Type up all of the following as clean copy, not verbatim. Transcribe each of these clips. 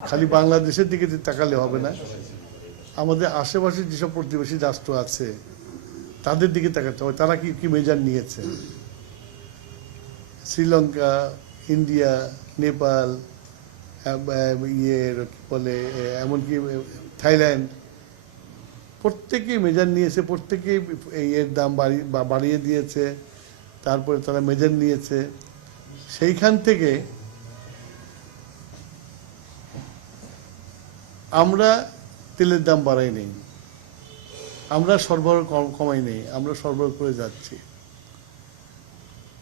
খালি বাংলাদেশের দিকে তাকালে হবে না, আমাদের আশেপাশে যেসব প্রতিবেশী রাষ্ট্র আছে তাদের দিকে তাকাতে হবে। তারা কি কি মেজার নিয়েছে? শ্রীলঙ্কা, ইন্ডিয়া, নেপাল, কি বলে, এমনকি থাইল্যান্ড, প্রত্যেকেই মেজার নিয়েছে, প্রত্যেকেই এর দাম বাড়িয়ে দিয়েছে। তারপরে তারা মেজার নিয়েছে। সেইখান থেকে আমরা তেলের দাম বাড়াই নেই, আমরা সরবরাহ কমাই নেই, আমরা সরবরাহ করে যাচ্ছি।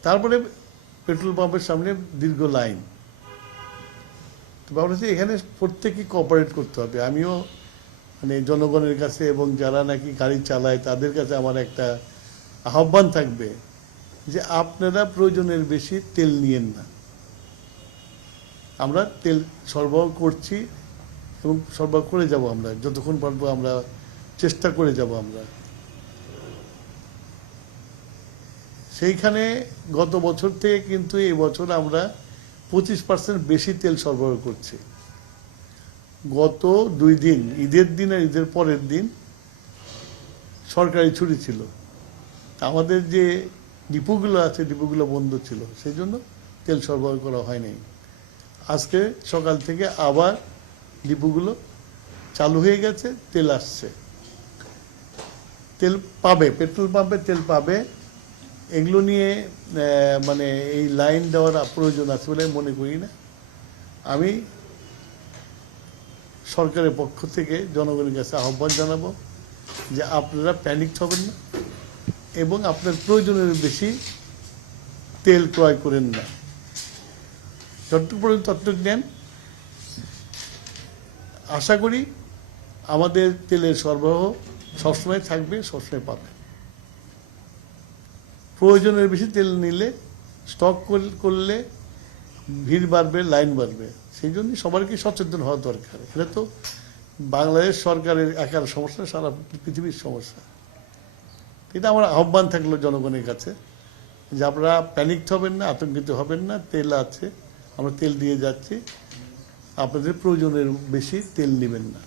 তারপরে পেট্রোল পাম্পের সামনে দীর্ঘ লাইন। তো ভাবছি এখানে প্রত্যেকেই কোঅপারেট করতে হবে। আমিও মানে জনগণের কাছে এবং যারা নাকি গাড়ি চালায় তাদের কাছে আমার একটা আহ্বান থাকবে যে আপনারা প্রয়োজনের বেশি তেল নিয়েন না। আমরা তেল সরবরাহ করছি এবং সরবরাহ করে যাব, আমরা যতক্ষণ পারবো আমরা চেষ্টা করে যাব। আমরা সেইখানে গত বছর থেকে কিন্তু এই বছর আমরা 25% বেশি তেল সরবরাহ করছি। গত 2 দিন, ঈদের দিন আর ঈদের পরের দিন সরকারি ছুটি ছিল, আমাদের যে ডিপোগুলো আছে ডিপোগুলো বন্ধ ছিল, সেই জন্য তেল সরবরাহ করা হয়নি। আজকে সকাল থেকে আবার ডিপোগুলো চালু হয়ে গেছে, তেল আসছে, তেল পাবে, পেট্রোল পাম্পে তেল পাবে। এগুলো নিয়ে মানে এই লাইন দেওয়ার প্রয়োজন আছে বলে মনে করি না। আমি সরকারের পক্ষ থেকে জনগণের কাছে আহ্বান জানাবো যে আপনারা প্যানিক হবেন না এবং আপনার প্রয়োজনের বেশি তেল ক্রয় করেন না। যতটুকু পর্যন্ত ততটুকু নেন। আশা করি আমাদের তেলের সরবরাহ সবসময় থাকবে, সবসময় পাবে। প্রয়োজনের বেশি তেল নিলে, স্টক করলে ভিড় বাড়বে, লাইন বাড়বে। সেই জন্যই সবারকে সচেতন হওয়া দরকার। এটা তো বাংলাদেশ সরকারের একার সমস্যা, সারা পৃথিবীর সমস্যা। এটা আমার আহ্বান থাকলো জনগণের কাছে যে আপনারা প্যানিক হবেন না, আতঙ্কিত হবেন না। তেল আছে, আমরা তেল দিয়ে যাচ্ছি, আপনাদের প্রয়োজনের বেশি তেল নেবেন না।